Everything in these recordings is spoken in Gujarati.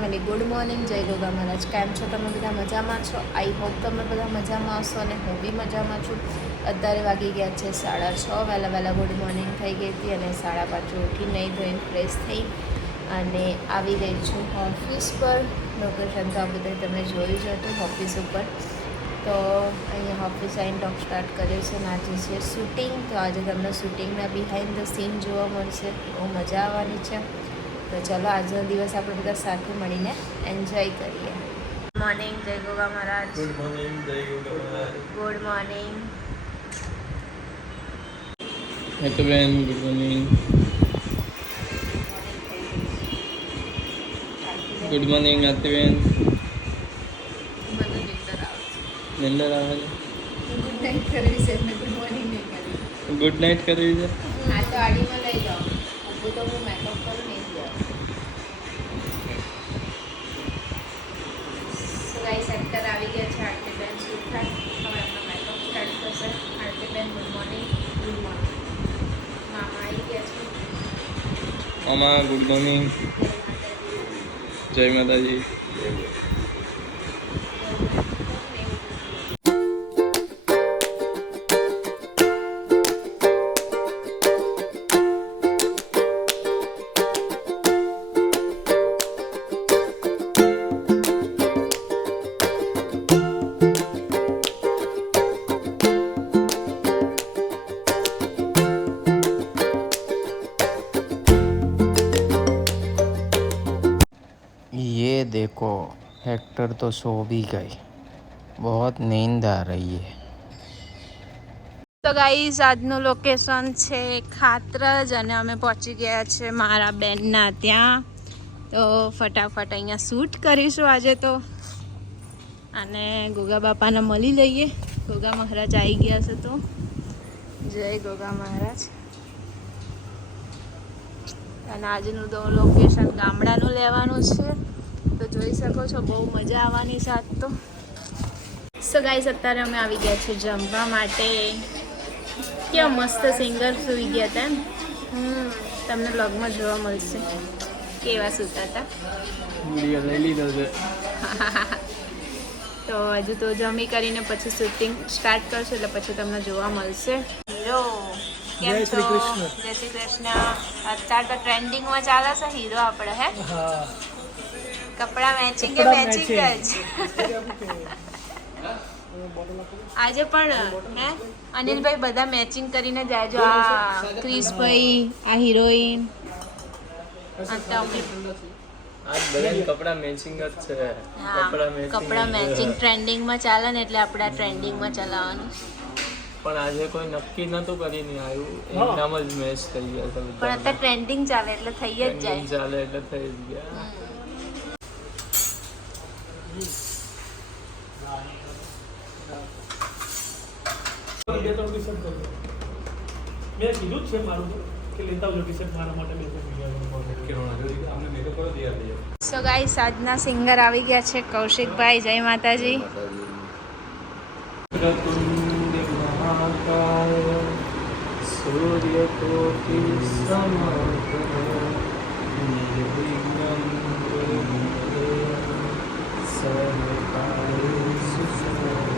ફેમિલી, ગુડ મોર્નિંગ, જય ગોગા મહારાજ. કેમ છો તમે બધા? મજામાં છો? આઈ હોપ તમે બધા મજામાં હશો અને હું બી મજામાં છું. અત્યારે વાગી ગયા છે 6:30. વહેલા ગુડ મોર્નિંગ થઈ ગઈ હતી અને 5:30 ઉઠી નહીં ધોઈને ફ્રેશ થઈ અને આવી ગઈ છું ઓફિસ પર. લોકેશન તો આ બધું તમે જોયું જ હતું ઓફિસ ઉપર. તો અહીંયા ઓફિસ આવીને ટોક સ્ટાર્ટ કર્યો છે અને આજે છે શૂટિંગ. તો આજે તમને શૂટિંગના બિહાઇન્ડ ધ સીન જોવા મળશે. બહુ મજા આવવાની છે. તો ચલો આજનો દિવસ આપણે બધા સાથે મળીને એન્જોય કરીએ. મોર્નિંગ, જય ગોગા મહારાજ. ગુડ મોર્નિંગ, જય Goga Maharaj. Good morning. Hetuben, good morning. Good morning Aartiben. નિંદર આવે છે. ગુડ નાઇટ કરવી છે ને ગુડ મોર્નિંગ નહીં કરવી. ગુડ નાઇટ કરવી છે. હા તો આડીમાં લઈ જાઓ. હું તો હું મેકઅપ કરું નહીં જાઉં. ગાઈસ સેક્ટર આવી ગયા છે. આરતીબેન શૂટ થાય હવે એમનો મેકઅપ સ્ટાર્ટ થશે. આરતીબેન ગુડ મોર્નિંગ. Good morning. મામા આવી ગયા છે. મામા ગુડ મોર્નિંગ. જય માતાજી. ये देखो हेक्टर तो सो भी गई, बहुत नींद आ रही है. તો ગાઈસ આજનું લોકેશન છે ખાતરજ અને અમે પહોંચી ગયા છે મારા બેનના ત્યાં. તો ફટાફટ અહીંયા શૂટ કરીશું આજે તો. અને ગોગા બાપાને મળી લઈએ. ગોગા મહારાજ આવી ગયા છે તો જય ગોગા મહારાજ. અને આજનું તો લોકેશન ગામડાનું લેવાનું છે. તો જોઈ શકો છો બહુ મજા આવવાની છે આજ તો. સો ગાઈસ અત્યારે અમે આવી ગયા છીએ જમવા માટે. કેવા મસ્ત સિંગર સૂઈ ગયા હતા એમ. તમને વ્લોગમાં જોવા મળશે કેવા સૂતા હતા. વિડીયો લઈ લીધો છે. તો હજુ તો જમી કરીને પછી શૂટિંગ સ્ટાર્ટ કરશું એટલે પછી તમને જોવા મળશે. હીરો કેમ છો? જય શ્રી કૃષ્ણ. અત્યારે તો ટ્રેન્ડિંગમાં ચાલે છે હીરો આપણે. હે કપડા મેચિંગ જ. આજે પણ હે અનિલભાઈ બધા મેચિંગ કરીને જાય. જો આ ક્રિશભાઈ, આ હિરોઈન, આજ બધા કપડા મેચિંગ જ છે. કપડા મેચિંગ ટ્રેન્ડિંગમાં ચાલે ને એટલે આપણે આ ટ્રેન્ડિંગમાં ચલાવવાનું. પણ આજે કોઈ નક્કી નતું કરી નહીં આવ્યું, એકદમ જ મેચ થઈ ગયા છે. પણ અત્યારે ટ્રેન્ડિંગ ચાલે એટલે થઈ જ જાય. ચાલે એટલે થઈ જ ગયા. મેં કીધું છે મારું કે લેતા આવજો ટી-શર્ટ મારા માટે સો ગાઈસ આજના સિંગર આવી ગયા છે કૌશિકભાઈ. જય માતાજી. સૂર્ય કોટી સમપ્રભ નિર્વિઘ્नं સર્વકાર્યેષુ સર્વદા.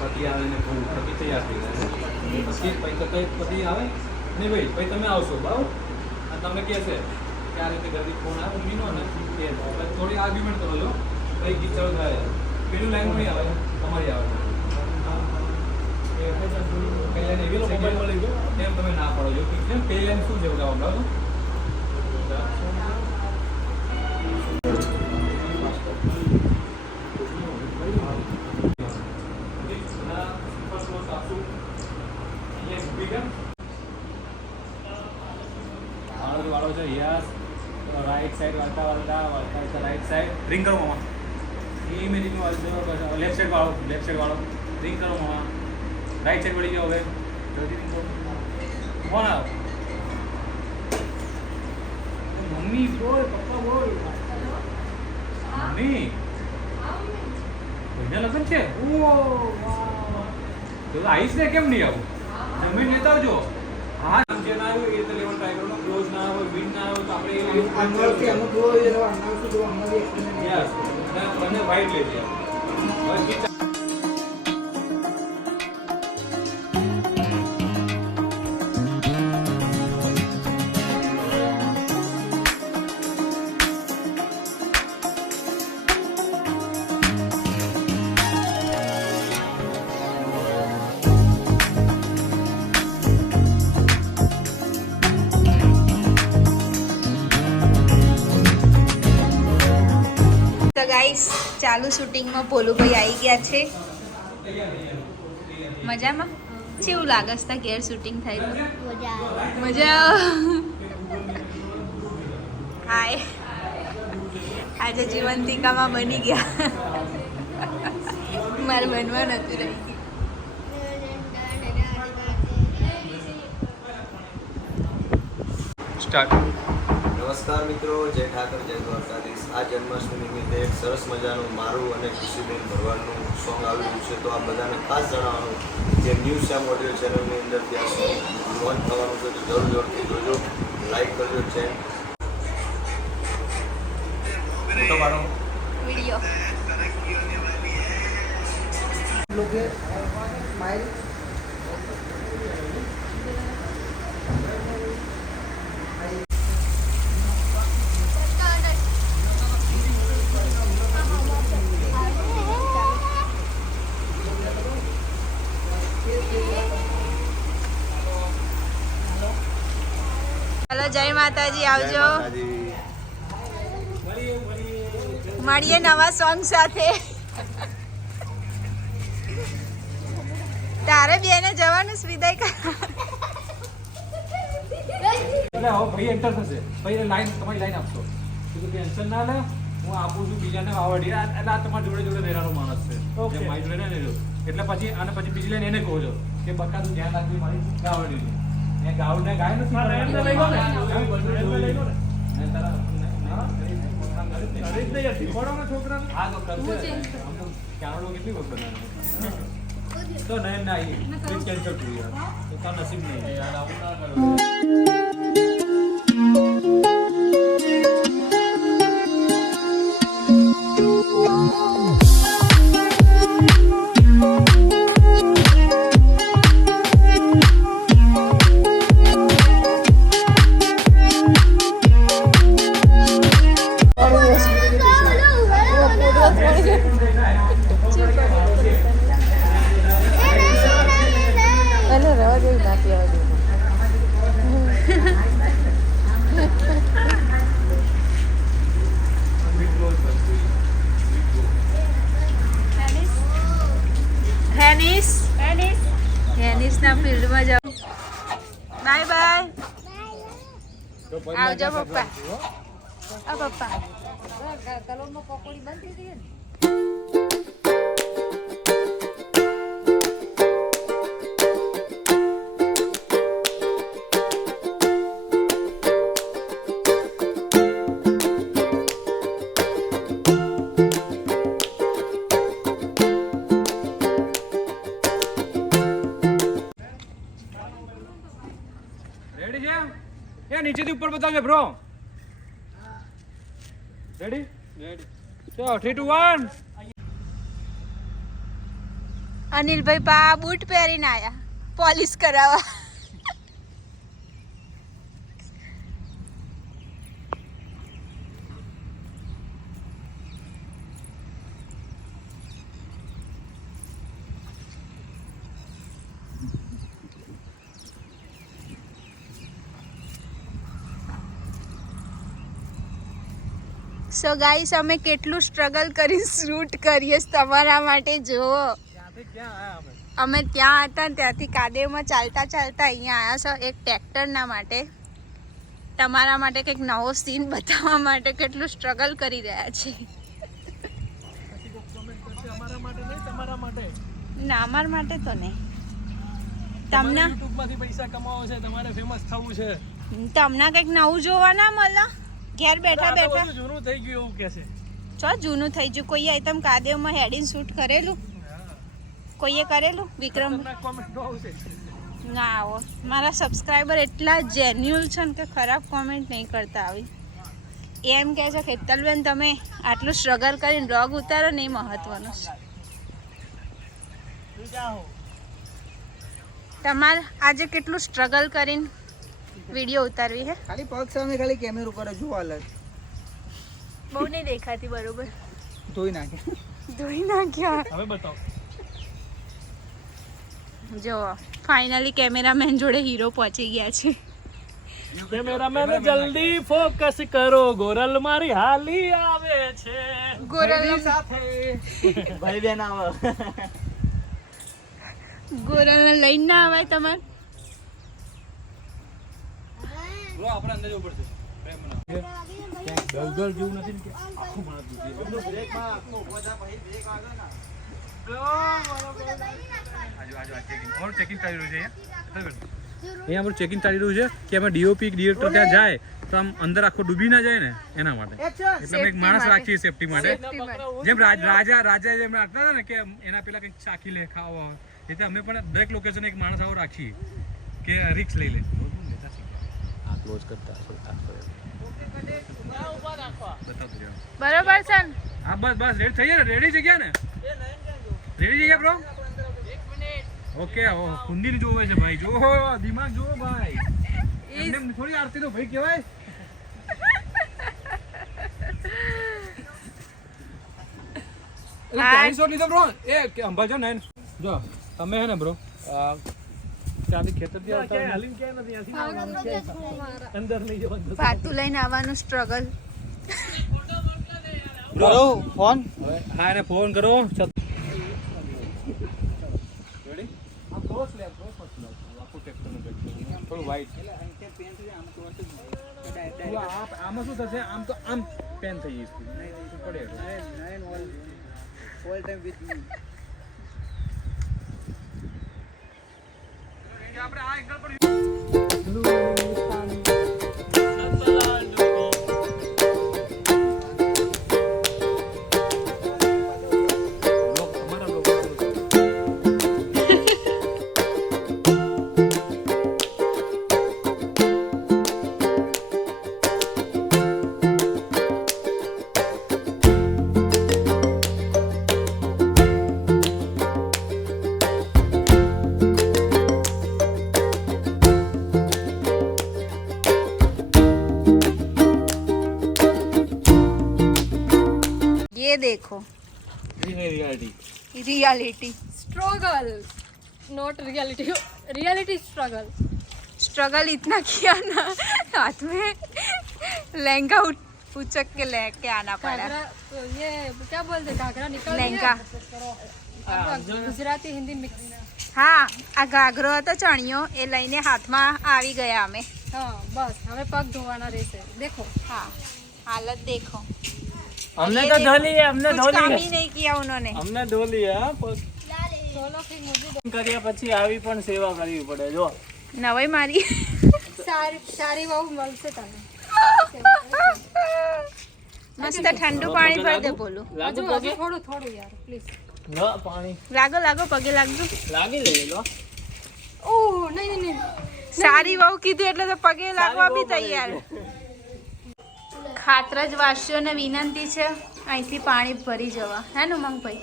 પતિ આવે ને પતિ તૈયાર થઈ જાય પછી પતિ આવે ને ભાઈ પછી તમે આવશો બરાબર. અને તમને કહેશે કે આ રીતે ઘરથી ફોન આવે મીનો ને કે થોડી આર્ગ્યુમેન્ટ કરો છો પછી ગીત ચાલુ થાય. પેલું લાઈન નહીં આવે તમારી આવે. પહેલાંને એવી મોબાઈલ મળી ગયો એમ તમે ના પાડો છો. કેમ પહેલાંને શું જેવું ગાવા બરાબર. વાળો છે યસ રાઈટ સાઈડ વાળતા રાઈટ સાઈડ રિંગ કરો મામા ધીમે ધીમે લેફ્ટ સાઈડ વાળો રિંગ કરો મામા રાઈટ સાઈડ વળી જાઓ હવે જલ્દી રિંગ કરો કોણ આવ મમ્મી બોલ પપ્પા બોલ મમ્મી કોઈના લગ્ન છે ઓ વાહ તો આઈસ ને કેમ નહીં આવું જમીન લેતા આવજો હા જે ના આવ્યું એ રીતે લેવલ ટ્રાય કરવાનો ક્લોઝ ના આવે વિન ના આવે તો આપણે યસ મને વાઈટ લેજે હવે તો ગાઈસ ચાલુ શૂટિંગમાં ભોલુભાઈ આવી ગયા છે મજામાં કેવું લાગે છે ઘેર શૂટિંગ થાય તો મજા હાય આજે જીવંતિકામાં બની ગયા મારે બનવા નથી રહી સ્ટાર્ટ નમસ્કાર મિત્રો, જય ઠાકર, જય દ્વારકાધીશ. આ જન્માષ્ટમી નિમિત્તે એક સરસ મજાનું મારું અને ખુશીબેન ભરવાડનું સોંગ આવ્યું છે. તો આ બધાને ખાસ જણાવવાનું કે ન્યૂઝ શ્યામ ઓડિયો ચેનલની અંદરથી આ સોંગ લોન્ચ થવાનું છે. તો જરૂરથી જોજો, લાઈક કરજો ચેનલ. ફોટો પાડો વિડીયો હલો જય માતાજી આવજો મળીએ નવા સોંગ સાથે તારે બેને જવાનું વિદાય કર એટલે હવે ભાઈ એન્ટર થશે ભાઈ લાઈન તમારી લાઈન આપશો તો ટેન્શન ના લે હું આપું છું બીજાને આવડી એટલે આ તમારા જોડે જોડે રહેવાનો માણસ છે જે મારી જોડે ને રહેજો એટલે પછી અને પછી બીજી લાઈન એને કહો છો કે બકા તું ધ્યાન રાખવી મારી ગાવડી એ ગાવડને ગાય નથી મારે એમને લઈ લો ને એમને લઈ લો ને છોકરા આ તો કરશે ક્યારો કેટલી વખત બનાવે તો નયન ના આવી પ્લીઝ કેન્સલ કરી યાર તો તાર નસીબ નહીં યાર આવું ના કરો હેનિસના ફિલ્ડમાં જાઓ બાય બાય આવજો પપ્પા આ પપ્પા કલોલમાં પકોડી બંધ થઈ ગઈ ને રેડી છે એ નીચેથી ઉપર બતાવજો બ્રો રેડી ચલો 3 2 1 અનિલભાઈ પા બૂટ પહેરીને આયા પોલિશ કરાવવા સો ગાઈસ અમે કેટલું સ્ટ્રગલ કરી શૂટ કરીએ તમારા માટે જુઓ અમે ત્યાં હતા ને ત્યાંથી કાદેવમાં ચાલતા ચાલતા અહીંયા આવ્યા છો એક ટ્રેક્ટરના માટે, તમારા માટે કંઈક નવો સીન બતાવવા માટે કેટલું સ્ટ્રગલ કરી રહ્યા છે. અમારા માટે નહીં, તમારા માટે. ના અમારા માટે તો નહીં. તમને યુટ્યુબમાંથી પૈસા કમાવો છે, તમારે ફેમસ થવું છે. તમને કંઈક નવું જોવા ના મળે ઘેર બેઠા બેઠા? બધું જૂનું થઈ ગયું એવું કે છે. ચો જૂનું થઈ ગયું? કોઈ આઈટમ કાદેવમાં હેડિંગ શૂટ કરેલું? કોઈએ કરેલું? વિક્રમ કોમેન્ટ નો આવશે. ના આવો. મારા સબસ્ક્રાઈબર એટલા જેન્યુઅલ છે ને કે ખરાબ કોમેન્ટ નહીં કરતા આવી. એમ કહે છે કે હેતલબેન તમે આટલું સ્ટ્રગલ કરીને બ્લોગ ઉતારો ને એ મહત્વનું છે. તમારે આજે કેટલું સ્ટ્રગલ કરીને વિડીયો ઉતારવી હે? ખાલી પગ સામે ખાલી કેમેરો પર જો હાલત બહુ નહીં દેખાતી બરોબર. ધોઈ નાખે. ધોઈ નાખ્યા. હવે બતાવો. જો ફાઇનલી કેમેરામેન જોડે હીરો પહોંચી ગયા છે. કેમેરામેન જલ્દી ફોકસ કરો, ગોરલ મારી હાલી આવે છે. ગોરલ ભાઈ બેન આવે. ગોરલને લઈને ના આવાય તમારે? બ્રો આપણે અંદર જવું પડશે. ગલગલ જેવું નથી ને કે આખું માણસ ચેકિંગ ચાલી રહ્યું છે. અહીંયા આપણું ચેકિંગ ચાલી રહ્યું છે કે અમે ડીઓપી ડિરેક્ટર ત્યાં જાય તો આમ અંદર આખો ડૂબી ના જાય ને એના માટે. એટલે અમે એક માણસ રાખીએ સેફટી માટે. જેમ રાજા જેમ રાખતા હતા ને કે એના પેલા કંઈક ચાખી લે ખાવા હોય, એટલે અમે પણ દરેક લોકેશન એક માણસ આવો રાખીએ કે રિક્સ લઈ લે. આ ક્લોઝ કરતા બરોબર છે ને? હા બસ રેડી થઈ ગયા ને? રેડી જગ્યા ને? રેડી જગ્યા બ્રો? ઓકે. કુંડી જોવે છે ભાઈ, જો દિમાગ જો ભાઈ. એમને થોડી આરતી તો ભાઈ કહેવાય. લીધો બ્રો એ કે અંબાજો ને જો તમે હે ને બ્રો ત્યાંથી ખેતરથી આવતા હાલીને ક્યાંય નથી ત્યાંથી અંદર લઈ જવાનું. ભાતું લઈને આવવાનું સ્ટ્રગલ. બ્રો ફોન હા એને ફોન કરો. થોડું વાઈટ આમાં શું થશે? આમ તો આમ પેન થઈ જઈશ પડે. All time with me. આપણે આ એંગલ પર ये देखो reality struggle not reality, reality struggle. Struggle इतना किया ना हाथ में लहंगा उचक के लेके आना पड़ा. घाघरा ये क्या बोलते घाघरा निकल लहंगा. गुजराती हिंदी मिक्स. હા આ ઘાઘરો હતો ચણિયો એ લઈને હાથમાં આવી ગયા અમે. हाँ बस हमें पग धोवाना रहते. देखो हाँ हालत देखो. हमने तो धो ली है, हमने कुछ धो ली काम है, ही नहीं किया उन्होंने. हमने धो ली है. सोलो फिर मुझे કર્યા પછી આવી પણ સેવા કરવી પડે. જો નવાઈ મારી. सारी वो મળશે તને. મસ્ત ઠંડુ પાણી ભર દે બોલું. લાગુ હજુ પગે થોડું થોડું યાર પ્લીઝ. ન પાણી લાગો લાગો પગે લાગજો. લાગી લઈ લો. ઓહ નહીં નહીં નહીં. સારી વહુ કીધું એટલે તો પગે લાગવા બી તૈયાર. ખાતરજ વાસીઓને વિનંતી છે અહીંથી પાણી ભરી જવા. હે ને ઉમંગભાઈ?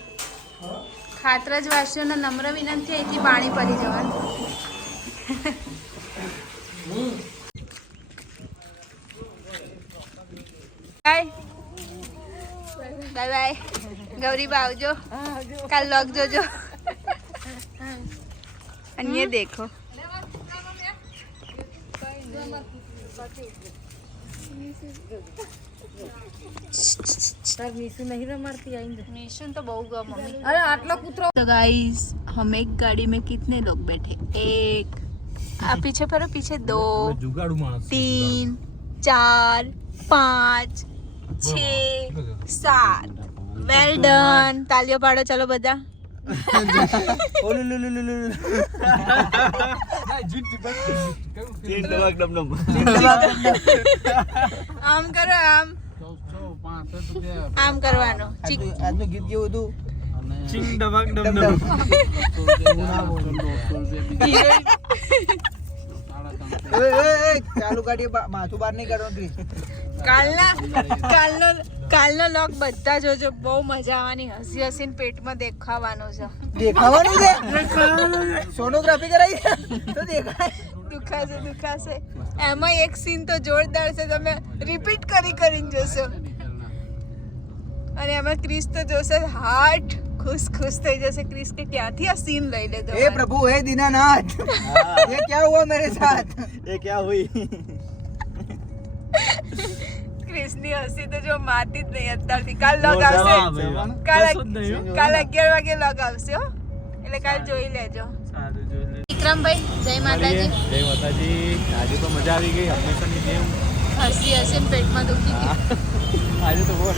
ખાતરજ વાસીઓને નમ્ર વિનંતી અહીંથી પાણી ભરી જવાનું. Bye bye. ગૌરી બા આવજો. કાલ લોગ જોજો. અને ये देखो मिशन तो बहु गम मम्मी। अरे आटला कुतरा। तो गाइस हम एक गाड़ी में कितने लोग बैठे? एक, आप पीछे पड़ो, पीछे 2, 3, 4, 5, 6, 7। Well done. तालियों पाड़ो चलो બધા। આમ કરો, આમ કરવાનું। આજનું ગીત કેવું હતું? ચિંગ ડબક ડમ ચાલુ કાઢીએ, માથું બહાર નહીં કાઢવાનું. કાલનો લોક બધા જોજો, બહુ મજા આવવાની, હસી હસીને પેટમાં દેખાવાનું છે। દેખાવાનું છે, સોનોગ્રાફી કરાવી તો દેખાય. દુખાશે। એમાં એક સીન તો જોરદાર છે, તમે રિપીટ કરીને જોશો। અને એમાં ક્રિસ તો જોશે, હાર્ટ ખુશ થઈ જશે ક્રિસ કે ક્યાંથી આ સીન લઈ લેતો। हे प्रभु, हे दीनानाथ, ये क्या हुआ मेरे साथ? એ ક્યાં હુઈ? ક્રિસની હસી તો જો માતી જ નહીં અત્યારથી। કાલ લોગ આવશે, કાલ 11 વાગે લોગ આવશે હો, એટલે કાલ જોઈ લેજો। વિક્રમભાઈ જય માતાજી। જય માતાજી। આજે તો મજા આવી ગઈ, હંમેશાની જેમ હસી હસીને પેટમાં દુખી ગયું। આજે તો બોલ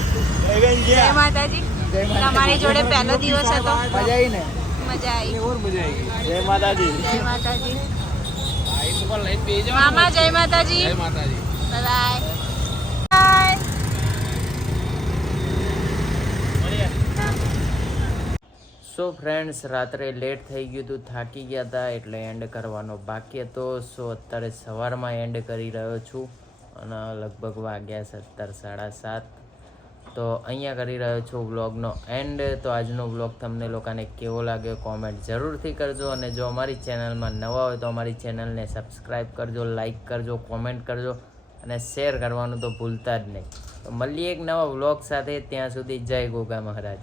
જય માતાજી। તમારી જોડે પહેલો દિવસ હતો, મજા આવી ને? મજા આવી। ઓર મજા આવી ગઈ। જય માતાજી। જય માતાજી મામા, જય માતાજી। જય માતાજી। Bye bye. સો ફ્રેન્ડ્સ, રાત્રે લેટ થઈ ગયું હતું, થાકી ગયા હતા, એટલે એન્ડ કરવાનો બાકી હતો। સો અત્યારે સવારમાં એન્ડ કરી રહ્યો છું અને લગભગ વાગ્યા 7:30. તો અહીંયા કરી રહ્યો છું વ્લોગનો એન્ડ। તો આજનો વ્લોગ તમને લોકોને કેવો લાગ્યો કોમેન્ટ જરૂરથી કરજો, અને જો અમારી ચેનલમાં નવા હોય તો અમારી ચેનલને સબસ્ક્રાઈબ કરજો, લાઈક કરજો, કોમેન્ટ કરજો અને શેર કરવાનું તો ભૂલતા જ નહીં। તો મળીએ એક નવા વ્લોગ સાથે, ત્યાં સુધી જય ગોગા મહારાજ।